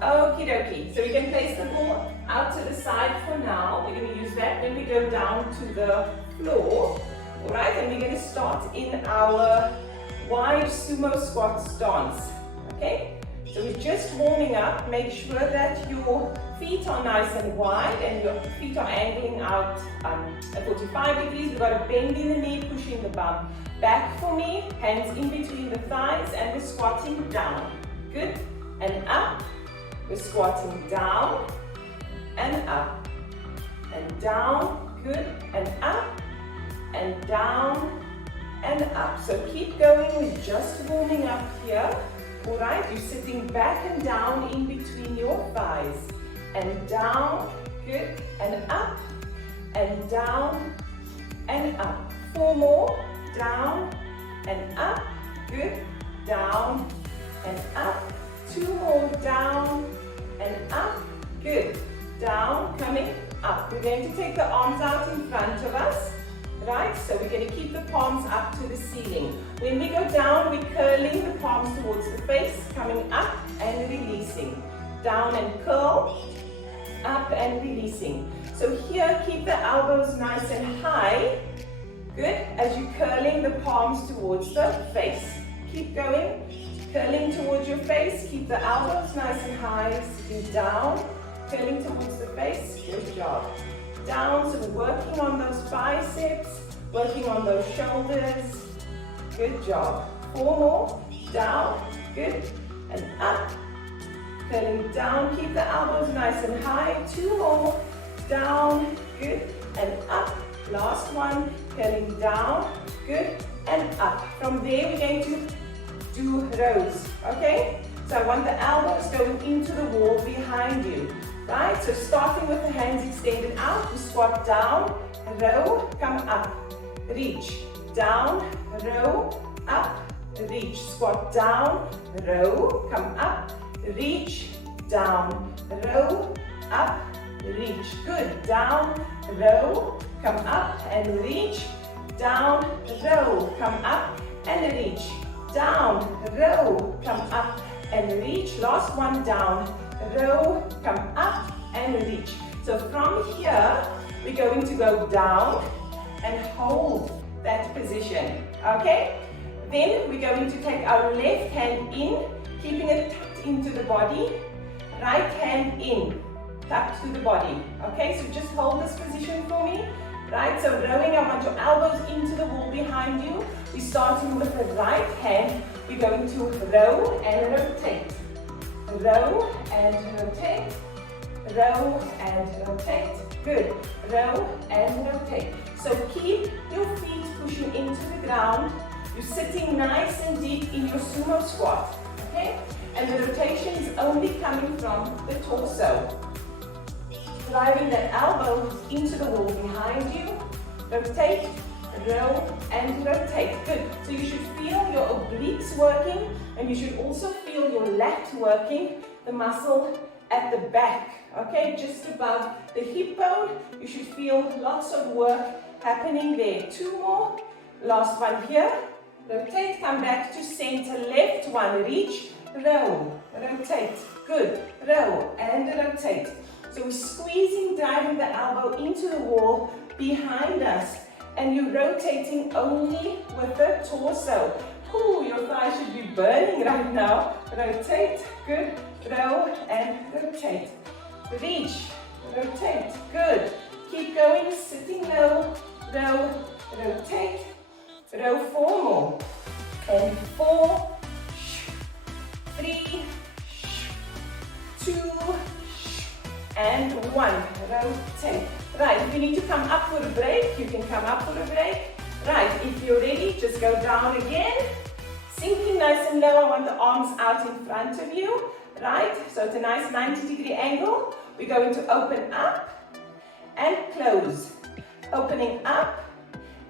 Okie dokie. So we can place the ball out to the side for now. We're going to use that when we go down to the floor. Alright, and we're going to start in our wide sumo squat stance. Okay? So we're just warming up. Make sure that your feet are nice and wide and your feet are angling out at 45 degrees. We've got a bend in the knee, pushing the bum back for me. Hands in between the thighs, and we're squatting down. Good. And up. We're squatting down and up and down. Good. And up and down and up. So keep going. We're just warming up here. Alright, you're sitting back and down in between your thighs. And down, good, and up, and down, and up. 4 more, down, and up, good, down, and up. 2 more, down, and up, good, down, coming up. We're going to take the arms out in front of us. Right, so we're going to keep the palms up to the ceiling. When we go down, we're curling the palms towards the face, coming up and releasing. Down and curl, up and releasing. So here, keep the elbows nice and high. Good, as you're curling the palms towards the face. Keep going, curling towards your face. Keep the elbows nice and high, sitting down, curling towards the face. Good job. Down, so we're working on those biceps, working on those shoulders. Good job. 4 more, down, good, and up. Curling down, keep the elbows nice and high. 2 more, down, good, and up. Last one, curling down, good, and up. From there, we're going to do rows, okay? So I want the elbows going into the wall behind you. Right, so starting with the hands extended out, we squat down, row, come up, reach, down, row, up, reach, squat down, row, come up, reach, down, row, up, reach, good, down, row, come up and reach, down, row, come up and reach, down, row, come up and reach, last one, down, row, come up and reach. So from here, we're going to go down and hold that position, okay? Then we're going to take our left hand in, keeping it tucked into the body, right hand in, tucked to the body, okay? So just hold this position for me, right? So rowing, I want your elbows into the wall behind you. We're starting with the right hand. We're going to row and rotate. Row and rotate, row and rotate, good, row and rotate. So keep your feet pushing into the ground. You're sitting nice and deep in your sumo squat, okay? And the rotation is only coming from the torso. Driving that elbow into the wall behind you, rotate, row and rotate, good. So you should feel your obliques working, and you should also feel your lat working, the muscle at the back, okay, just above the hip bone. You should feel lots of work happening there. 2 more, last one here, rotate, come back to center, left one, reach, row, rotate, good, row and rotate. So we're squeezing, driving the elbow into the wall behind us, and you're rotating only with the torso. Ooh, your thighs should be burning right now. Rotate, good, row and rotate. Reach, rotate, good. Keep going, sitting low, row, rotate, row 4 more. And 4, 3, 2, and 1. Rotate. Right, if you need to come up for a break, you can come up for a break. Right, if you're ready, just go down again. Sinking nice and low, I want the arms out in front of you. Right, so it's a nice 90-degree angle. We're going to open up and close. Opening up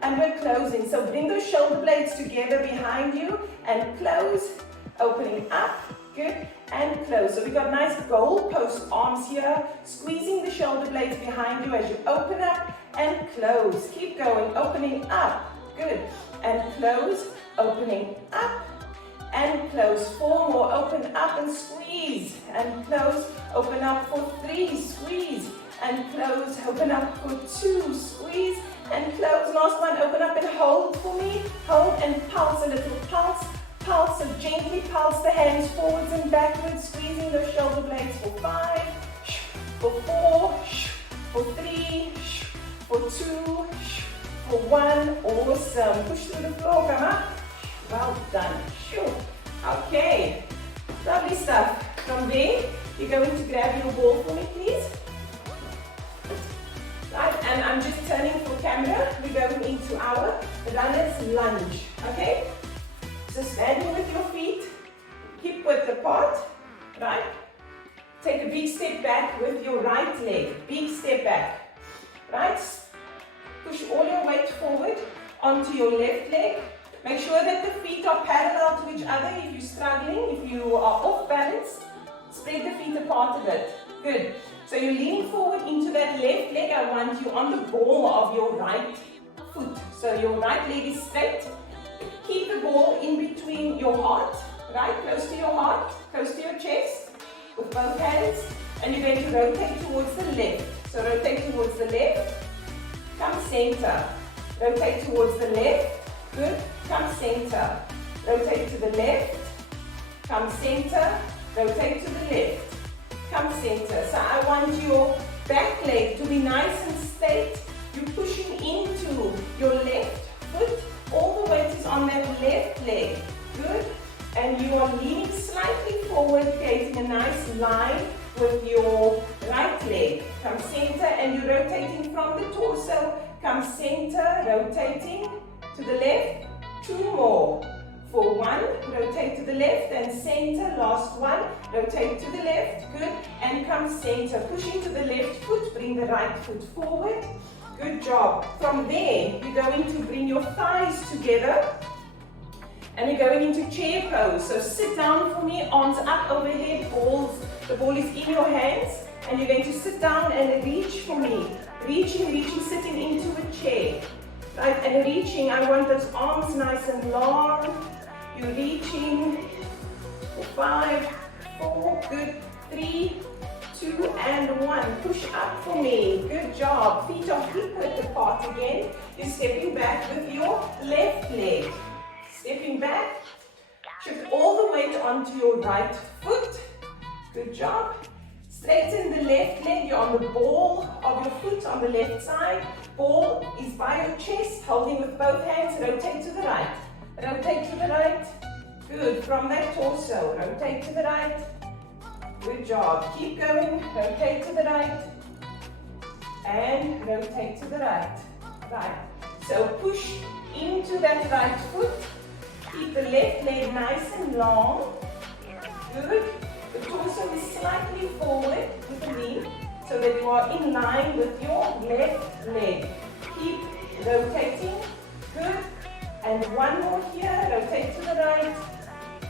and we're closing. So bring those shoulder blades together behind you and close. Opening up, good, and close. So we've got nice goalpost arms here, squeezing the shoulder blades behind you as you open up and close. Keep going, opening up, Good. And close, opening up and close. 4 more, open up and squeeze. And close, open up for 3, squeeze. And close, open up for 2, squeeze. And close, last one, open up and hold for me. Hold and pulse, a little pulse. Pulse, so gently pulse the hands forwards and backwards, squeezing those shoulder blades for 5, for 4, for 3, for 2, for 1. Awesome. Push through the floor, come up. Well done. Okay, lovely stuff. From there, you're going to grab your ball for me, please. Right, and I'm just turning for camera. We're going into our runner's lunge, okay? So standing with your feet, hip width apart, right? Take a big step back with your right leg, big step back, right? Push all your weight forward onto your left leg. Make sure that the feet are parallel to each other. If you're struggling, if you are off balance, spread the feet apart a bit. Good. So you're leaning forward into that left leg. I want you on the ball of your right foot. So your right leg is straight. Keep the ball in between your heart, right? Close to your heart, close to your chest, with both hands. And you're going to rotate towards the left. So rotate towards the left. Come center. Rotate towards the left. Good. Come center. Rotate to the left. Come center. Rotate to the left. Come center. So I want your back leg to be nice and straight. You're pushing into your left foot. All the weight is on that left leg. Good. And you are leaning slightly forward, creating a nice line with your right leg. Come center, and you're rotating from the torso. Come center, rotating to the left. 2 more. For 1, rotate to the left and center. Last one, rotate to the left. Good. And come center. Pushing to the left foot, bring the right foot forward. Good job. From there, you're going to bring your thighs together and you're going into chair pose. So sit down for me, arms up overhead, the ball is in your hands, and you're going to sit down and reach for me. Reaching, sitting into a chair. Right, and reaching, I want those arms nice and long. You're reaching for 5, 4, good, 3, 2, and 1. Push up for me. Good job. Feet are hip width apart again. You're stepping back with your left leg. Stepping back. Shift all the weight onto your right foot. Good job. Straighten the left leg. You're on the ball of your foot on the left side. Ball is by your chest, holding with both hands. Rotate to the right. Rotate to the right. Good. From that torso, rotate to the right. Good job. Keep going. Rotate to the right. And rotate to the right. Right. So push into that right foot. Keep the left leg nice and long. Good. The torso is slightly forward with the knee so that you are in line with your left leg. Keep rotating. Good. And 1 more here. Rotate to the right.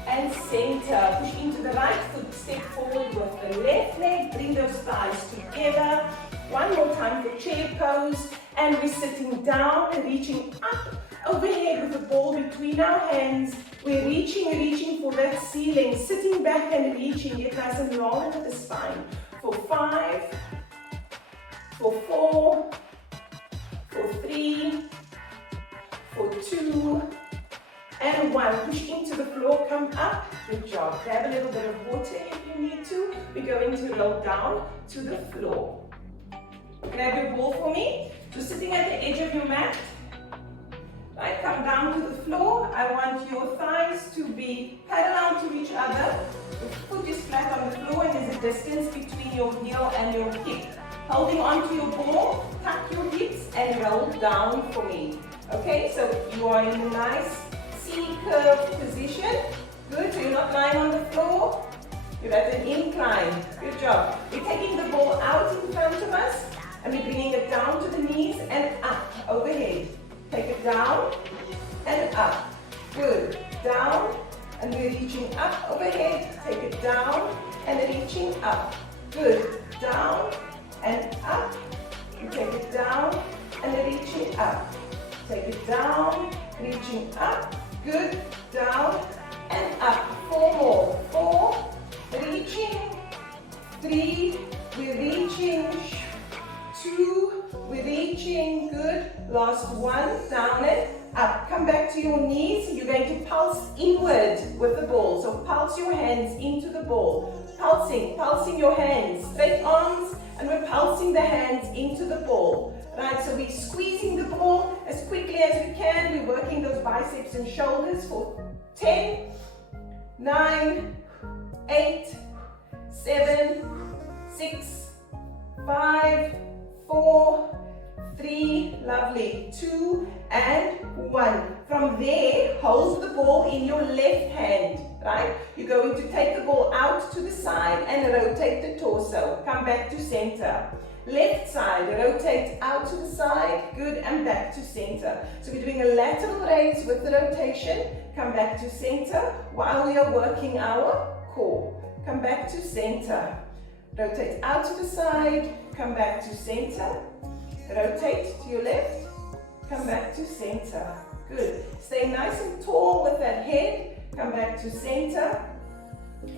And center. Push into the right foot. Step forward with the left leg. Bring those thighs together. 1 more time for chair pose. And we're sitting down and reaching up overhead with the ball between our hands. We're reaching for that ceiling. Sitting back and reaching. Get nice and long with the spine. For 5. For 4. For 3. For 2. And 1. Push into the floor, come up. Good job. Grab a little bit of water if you need to. We're going to roll down to the floor. Grab your ball for me. So sitting at the edge of your mat. Right, come down to the floor. I want your thighs to be parallel to each other. Your foot is flat on the floor and there's a distance between your heel and your hip. Holding onto your ball, tuck your hips and roll down for me. Okay, so you are in a nice C-curve position. Good, so you're not lying on the floor. You're at an incline. Good job. We're taking the ball out in front of us and we're bringing it down to the knees and up, overhead. Take it down and up. Good. Down and we're reaching up overhead. Take it down and reaching up. Good. Down and up. You take it down and reaching up. Take it down reaching up, good, down and up. 4 more, 4, reaching, 3, we're reaching, 2, we're reaching, good, last 1, down and up. Come back to your knees. You're going to pulse inward with the ball. So pulse your hands into the ball. Pulsing your hands. Straight arms, and we're pulsing the hands into the ball. Right, so we're squeezing the ball as quickly as we can. We're working those biceps and shoulders for 10, 9, 8, 7, 6, 5, 4, 3, lovely, 2 and 1. From there, hold the ball in your left hand, right? You're going to take the ball out to the side and rotate the torso. Come back to center. Left side, rotate out to the side, good, and back to center. So we're doing a lateral raise with the rotation. Come back to center while we are working our core. Come back to center. Rotate out to the side, come back to center. Rotate to your left, come back to center. Good. Stay nice and tall with that head. Come back to center.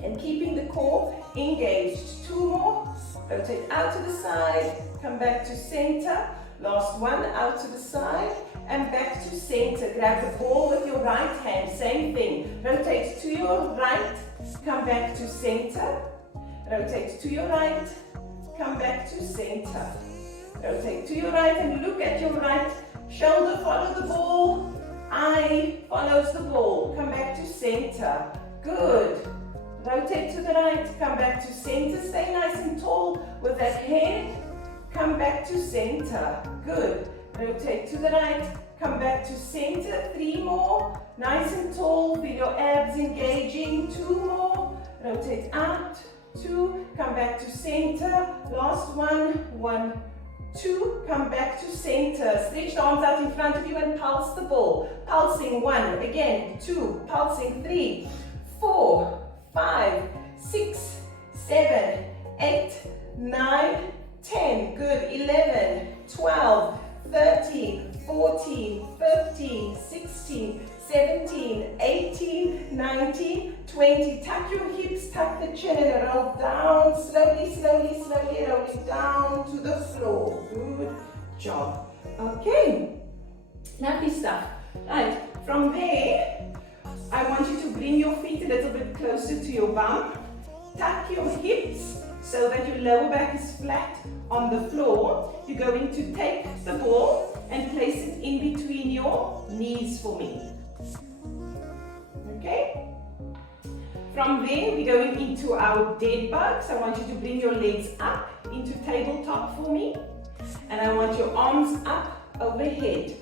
And keeping the core engaged. 2 more. Rotate out to the side. Come back to center. Last 1, out to the side. And back to center. Grab the ball with your right hand. Same thing. Rotate to your right. Come back to center. Rotate to your right. Come back to center. Rotate to your right and look at your right. Shoulder follow the ball. Eye follows the ball. Come back to center. Good. Rotate to the right. Come back to center. Stay nice and tall with that head. Come back to center. Good. Rotate to the right. Come back to center. 3 more. Nice and tall. Feel your abs engaging. 2 more. Rotate out. 2. Come back to center. Last 1. 1, 2, come back to center. Stretch the arms out in front of you and pulse the ball. Pulsing 1, again, 2, pulsing 3, 4, 5, 6, 7, 8, 9, 10. Good. 11, 12, 13, 14, 15, 16, 17, 18, 19, 20. Tuck your hips, tuck the chin and roll down. Slowly, slowly, slowly rolling down to the floor. Good job. Okay, lovely stuff. Right, from there, I want you to bring your feet a little bit closer to your bum. Tuck your hips so that your lower back is flat on the floor. You're going to take the ball and place it in between your knees for me. Okay? From there, we're going into our dead bugs. I want you to bring your legs up into tabletop for me. And I want your arms up overhead.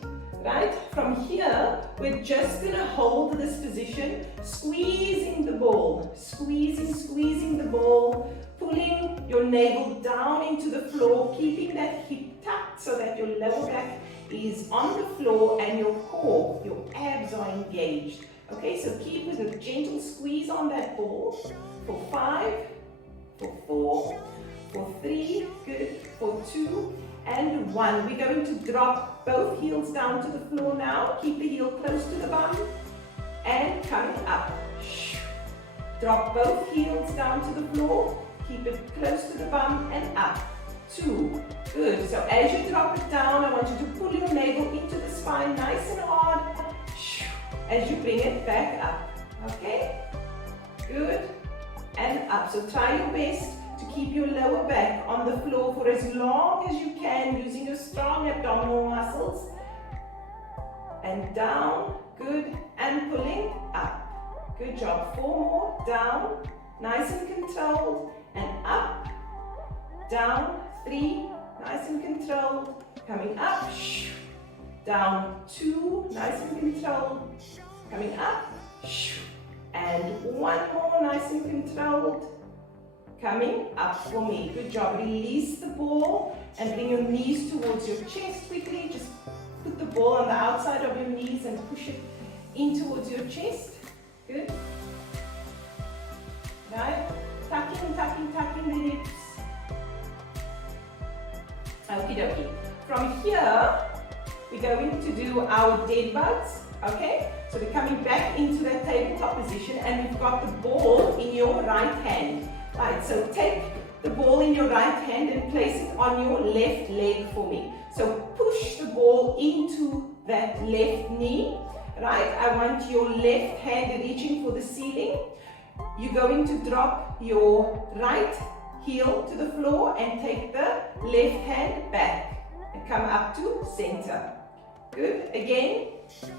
Right? From here, we're just going to hold this position, squeezing the ball. Squeezing the ball. Pulling your navel down into the floor, keeping that hip tucked so that your lower back is on the floor and your core, your abs are engaged. Okay, so keep with a gentle squeeze on that ball for 5, for 4, for 3, good, for 2 and 1. We're going to drop both heels down to the floor now. Keep the heel close to the bum and coming up. Drop both heels down to the floor. Keep it close to the bum and up. 2, good. So as you drop it down, I want you to pull your navel into the spine nice and hard. As you bring it back up, okay? Good, and up. So try your best to keep your lower back on the floor for as long as you can using your strong abdominal muscles. And down, good, and pulling up. Good job. 4 more, down, nice and controlled, and up, down, 3, nice and controlled, coming up, down, 2, nice and controlled, coming up, and 1 more, nice and controlled, coming up for me. Good job. Release the ball and bring your knees towards your chest quickly. Just put the ball on the outside of your knees and push it in towards your chest. Good. Right? Tucking the hips. Okie dokie. From here, we're going to do our dead bugs. Okay, so we're coming back into that tabletop position, and we've got the ball in your right hand. Right, so take the ball in your right hand and place it on your left leg for me. So push the ball into that left knee. Right, I want your left hand reaching for the ceiling. You're going to drop your right heel to the floor and take the left hand back and come up to center. Good. Again,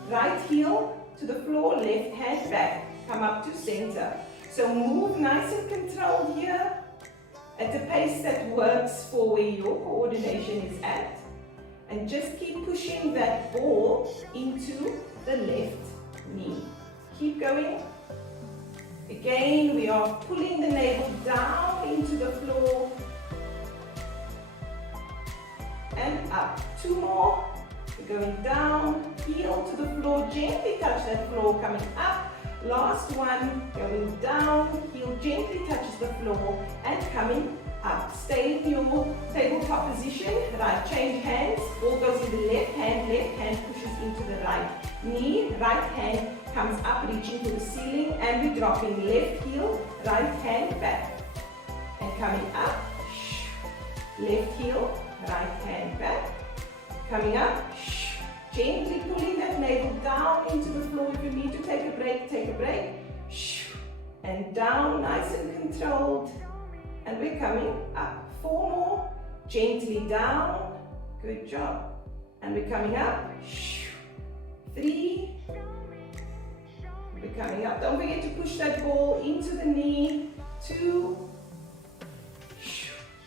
right heel to the floor, left hand back, come up to center. So move nice and controlled here at the pace that works for where your coordination is at. And just keep pushing that ball into the left knee. Keep going. Again, we are pulling the navel down into the floor and up. 2 more. We're going down, heel to the floor, gently touch that floor, coming up. Last one, going down, heel gently touches the floor and coming up. Stay in your tabletop position. Right, change hands. Ball goes in the left hand pushes into the right knee, right hand comes up, reaching to the ceiling, and we're dropping left heel, right hand back. And coming up, left heel, right hand back. Coming up, gently pulling that navel down into the floor. If you need to take a break, take a break. And down, nice and controlled. And we're coming up. 4 more, gently down. Good job. And we're coming up. 3. We're coming up. Don't forget to push that ball into the knee. 2.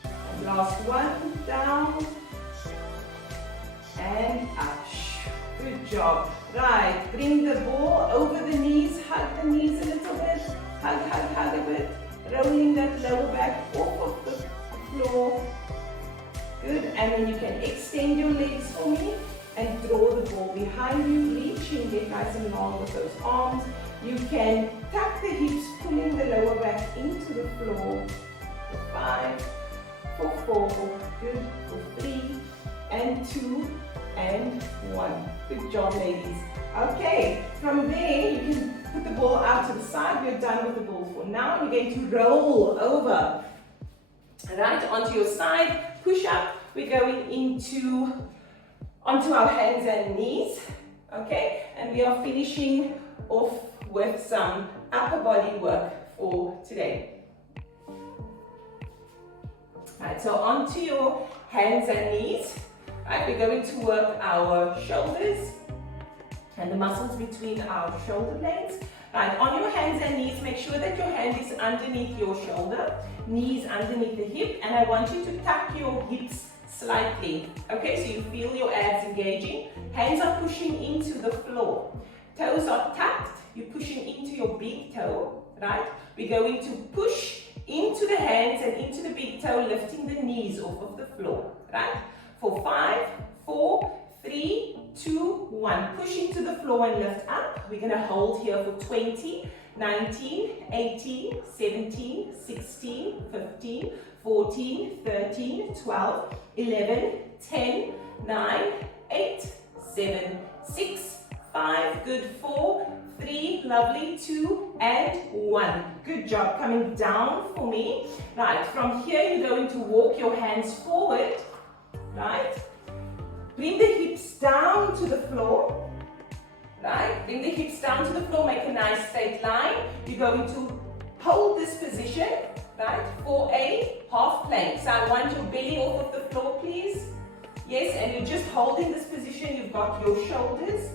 And last one, down. And up. Good job. Right, bring the ball over the knees, hug the knees a little bit, hug a bit, rolling that lower back off of the floor. Good, and then you can extend your legs for me and draw the ball behind you, reaching, get nice and long with those arms. You can tuck the hips, pulling the lower back into the floor. For 5, for 4, good, for 3, and 2, and 1. Good job, ladies. Okay, from there you can put the ball out to the side. We're done with the ball for now. You're going to roll over, right, onto your side, push up. We're going onto our hands and knees, okay, and we are finishing off with some upper body work for today. Right, so onto your hands and knees. Right, we're going to work our shoulders and the muscles between our shoulder blades. Right, on your hands and knees, make sure that your hand is underneath your shoulder, knees underneath the hip, and I want you to tuck your hips slightly. Okay, so you feel your abs engaging. Hands are pushing into the floor. Toes are tucked. You're pushing into your big toe, right? We're going to push into the hands and into the big toe, lifting the knees off of the floor, right? For 5, 4, 3, 2, 1. Push into the floor and lift up. We're going to hold here for 20, 19, 18, 17, 16, 15, 14, 13, 12, 11, 10, 9, 8, 7, 6, 5, good, 4, 3, lovely, 2, and 1. Good job. Coming down for me. Right, from here you're going to walk your hands forward. Right, bring the hips down to the floor. Right, bring the hips down to the floor, make a nice straight line. You're going to hold this position, right, for a half plank. So I want your belly off of the floor, please. Yes, and you're just holding this position. You've got your shoulders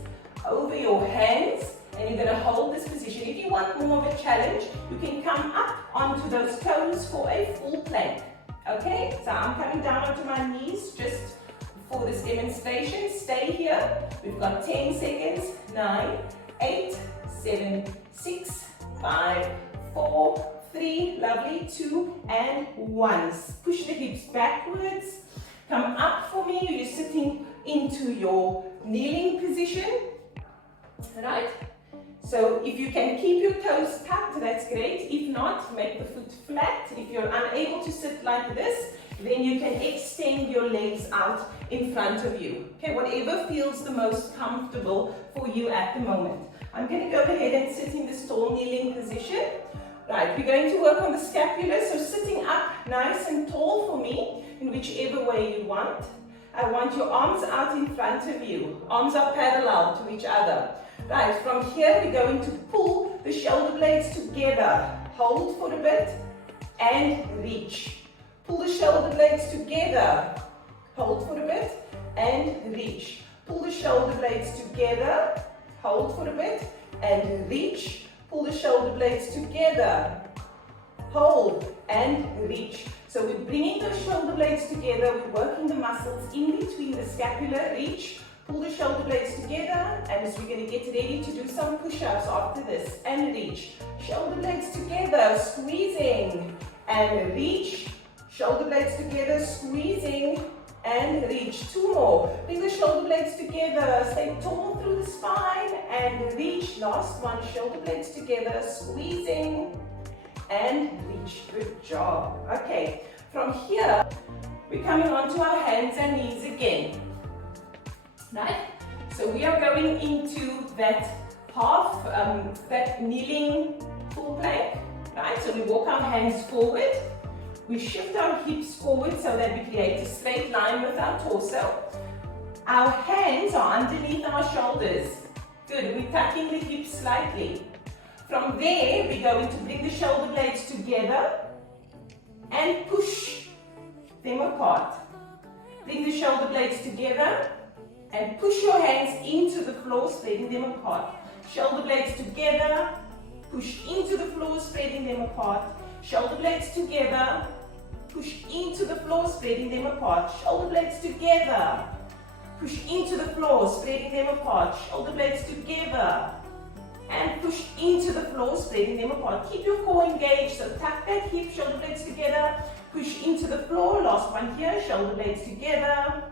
over your hands, and you're going to hold this position. If you want more of a challenge, you can come up onto those toes for a full plank. Okay, so I'm coming down onto my knees just for this demonstration. Stay here. We've got 10 seconds. 9, 8, 7, 6, 5, 4, 3, lovely, 2, and 1. Push the hips backwards. Come up for me. You're sitting into your kneeling position. Right? So if you can keep your toes tucked, that's great. If not, make the foot flat. If you're unable to sit like this, then you can extend your legs out in front of you. Okay, whatever feels the most comfortable for you at the moment. I'm going to go ahead and sit in this tall kneeling position. Right, we're going to work on the scapula, so sitting up nice and tall for me, in whichever way you want. I want your arms out in front of you. Arms are parallel to each other. Right, from here we're going to pull the shoulder blades together. Hold for a bit and reach. Pull the shoulder blades together. Hold for a bit and reach. Pull the shoulder blades together. Hold for a bit and reach. Pull the shoulder blades together. Hold and reach. So we're bringing those shoulder blades together. We're working the muscles in between the scapula. Reach. Pull the shoulder blades together. And as we're going to get ready to do some push-ups after this. And reach. Shoulder blades together. Squeezing. And reach. Shoulder blades together. Squeezing. And reach. Two more. Bring the shoulder blades together. Stay tall through the spine. And reach. Last one. Shoulder blades together. Squeezing. And reach. Good job. Okay. From here, we're coming onto our hands and knees again. Right? So we are going into that half, that kneeling full plank. Right? So we walk our hands forward. We shift our hips forward so that we create a straight line with our torso. Our hands are underneath our shoulders. Good, we're tucking the hips slightly. From there, we're going to bring the shoulder blades together and push them apart. Bring the shoulder blades together and push your hands into the floor, spreading them apart. Shoulder blades together, push into the floor, spreading them apart. Shoulder blades together, push into the floor, spreading them apart. Shoulder blades together, push into the floor, spreading them apart. Shoulder blades together, and push into the floor, spreading them apart. Keep your core engaged, so tuck that hip, shoulder blades together, push into the floor. Last one here, shoulder blades together.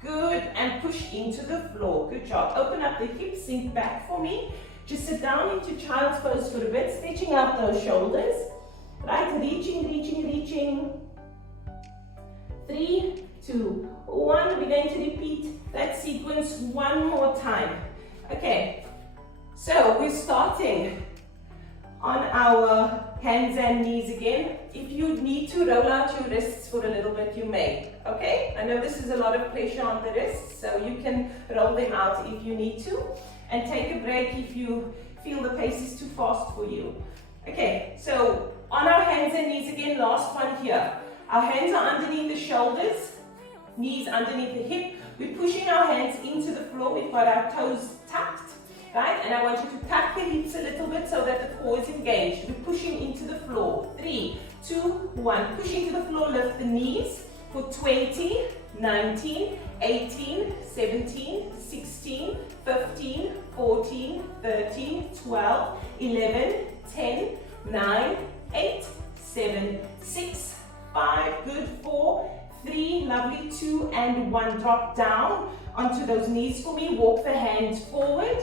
Good, and push into the floor. Good job. Open up the hips, sink back for me. Just sit down into child's pose for a bit, stretching out those shoulders. Right, reaching, reaching, reaching. 3, 2, 1. We're going to repeat that sequence one more time. Okay, so we're starting on our hands and knees again. If you need to roll out your wrists for a little bit, you may. Okay, I know this is a lot of pressure on the wrists, so you can roll them out if you need to. And take a break if you feel the pace is too fast for you. Okay, so on our hands and knees again, last one here. Our hands are underneath the shoulders, knees underneath the hip. We're pushing our hands into the floor. We've got our toes tucked, right? And I want you to tuck the hips a little bit so that the core is engaged. We're pushing into the floor. 3, 2, 1. Push into the floor, lift the knees for 20, 19, 18, 17, 16, 15, 14, 13, 12, 11, 10, 9, 8, 7, 6, 5, good, 4, 3, lovely, 2, and 1. Drop down onto those knees for me. Walk the hands forward.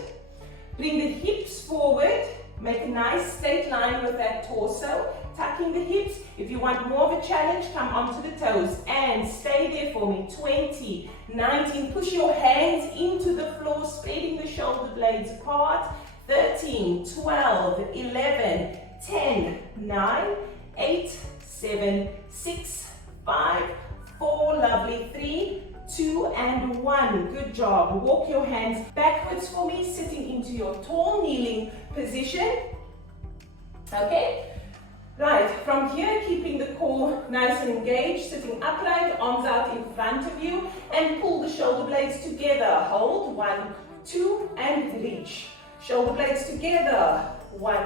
Bring the hips forward. Make a nice straight line with that torso. Tucking the hips. If you want more of a challenge, come onto the toes and stay there for me. 20, 19, push your hands into the floor, spreading the shoulder blades apart. 13, 12, 11, 10, 9, 8, 7, 6, 5, 4, lovely, 3, 2, and 1. Good job. Walk your hands backwards for me, sitting into your tall kneeling position. Okay? Right, from here, keeping the core nice and engaged, sitting upright, arms out in front of you, and pull the shoulder blades together. Hold, 1, 2, and reach. Shoulder blades together, 1,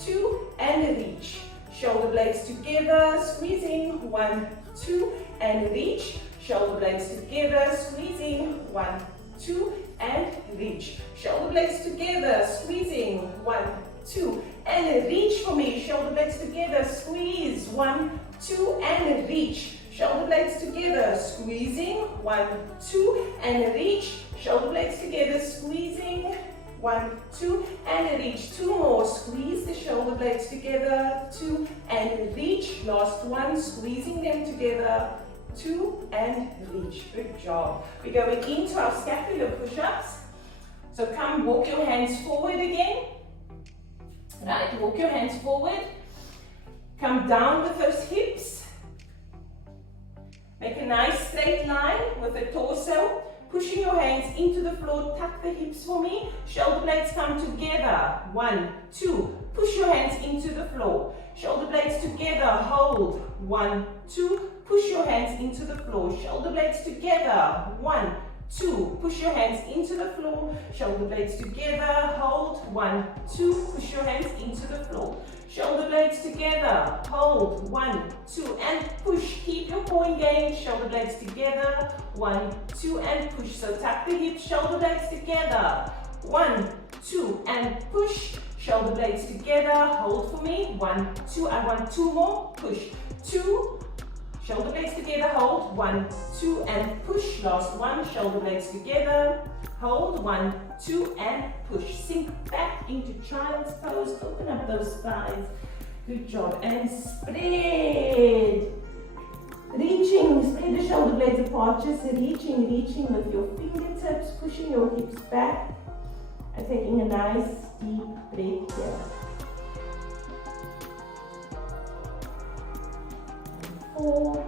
2, and reach. Shoulder blades together, squeezing, 1, 2, and reach. Shoulder blades together, squeezing, 1, 2, and reach. Shoulder blades together, squeezing, 1, 2, and reach for me. Shoulder blades together, squeeze, 1, 2, and reach. Shoulder blades together, squeezing, 1, 2, and reach. Shoulder blades together, squeezing, 1, 2, and reach. 2 more. Squeeze the shoulder blades together, 2, and reach. Last one, squeezing them together, 2, and reach. Good job. We're going into our scapular push-ups. So come, walk your hands forward again. Right, walk your hands forward. Come down with those hips. Make a nice straight line with the torso. Pushing your hands into the floor, tuck the hips for me. Shoulder blades come together. 1, 2. Push your hands into the floor. Shoulder blades together, hold. 1, 2. Push your hands into the floor. Shoulder blades together. 1, 2. Push your hands into the floor. Shoulder blades together, hold. 1, 2. Push your hands into the floor. Shoulder blades together, hold. 1, 2, and push. Keep your core engaged. Shoulder blades together. 1, 2, and push. So tuck the hips, shoulder blades together. 1, 2, and push. Shoulder blades together. Hold for me. 1, 2. I want 2 more. Push. 2. Shoulder blades together. Hold. 1, 2, and push. Last one. Shoulder blades together. Hold. 1, 2, and push. Sink back into child's pose. Open up those thighs. Good job. And spread. Reaching. Spread the shoulder blades apart. Just reaching with your fingertips. Pushing your hips back. And taking a nice deep breath here. 4,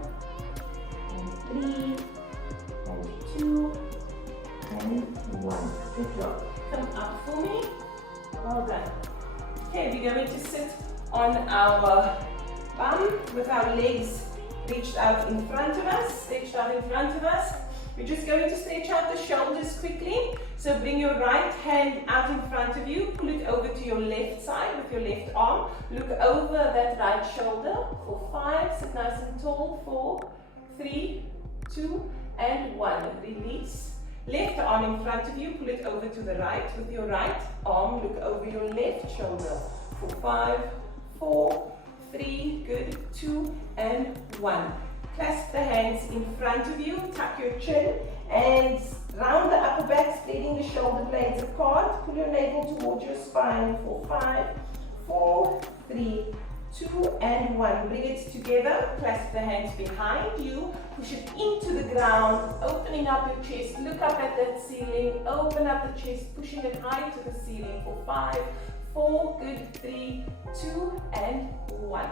and 3, and 2, and 1. Good job. Come up for me. Well done. Okay, we're going to sit on our bum with our legs reached out in front of us, stretched out in front of us. We're just going to stretch out the shoulders quickly. So bring your right hand out in front of you. Pull it over to your left side with your left arm. Look over that right shoulder for 5. Sit nice and tall. 4, 3, 2, and 1. Release. Left arm in front of you. Pull it over to the right with your right arm. Look over your left shoulder for 5, 4, 3, good, 2, and 1. Clasp the hands in front of you, tuck your chin, and round the upper back, spreading the shoulder blades apart. Pull your navel towards your spine for 5, 4, 3, 2, and 1. Bring it together, clasp the hands behind you, push it into the ground, opening up your chest, look up at that ceiling, open up the chest, pushing it high to the ceiling for 5, 4, good, 3, 2, and 1.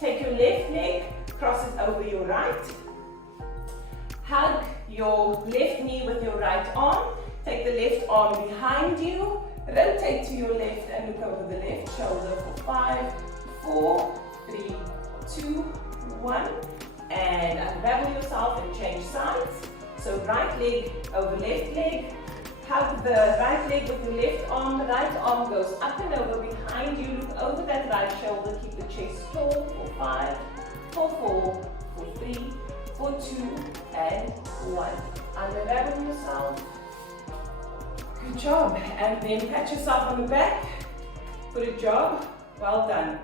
Take your left leg, cross it over your right. Hug your left knee with your right arm. Take the left arm behind you. Rotate to your left and look over the left shoulder for 5, 4, 3, 2, 1. And unravel yourself and change sides. So right leg over left leg. Hug the right leg with your left arm. The right arm goes up and over behind you. Look over that right shoulder. Keep the chest tall for 5, for 4, for 3, for 2, and 1. Unravel yourself. Good job. And then pat yourself on the back. Good job. Well done.